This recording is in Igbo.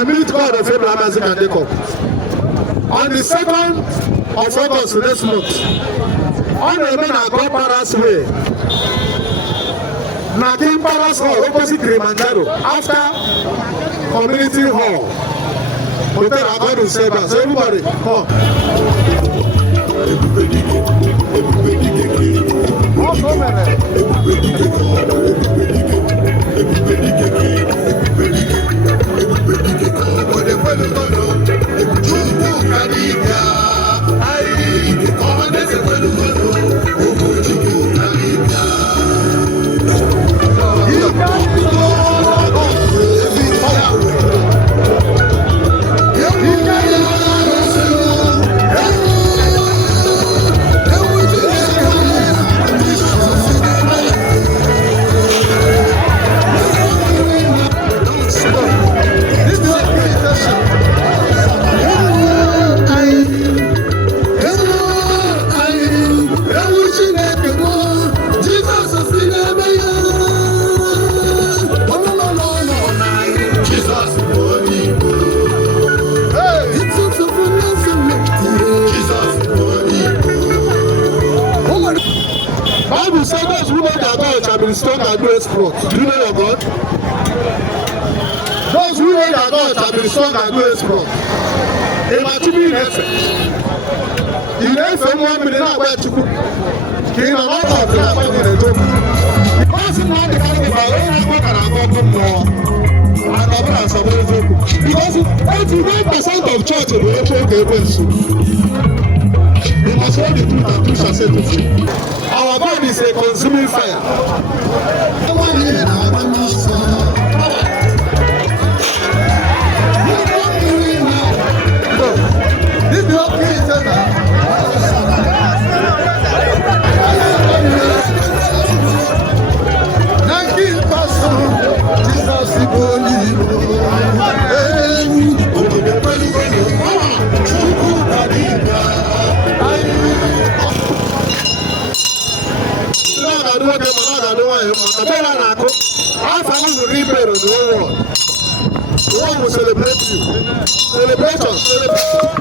I meet God of Abraham, Isaac, and Jacob. On the 2nd of August next month, on the men at God Palace Way, Nakim Palace Hall, opposite Kilimanjaro, after Community Hall. Hotel Agod will save us. Everybody, come. Bible says those who know their God shall be strong and do exploit. Do you know your God? Those who know their God shall be strong and do exploit. They might be in effort. In effort, 1 minute now, where to go? King of all of them, I'm going to do. Because in one kind of way, I go more. Because 89% of church will be we must hold the truth and truth shall set us free. Our God is a consuming fire. This is not Christian now. Our family will repair the whole world. The world will celebrate you. Celebration.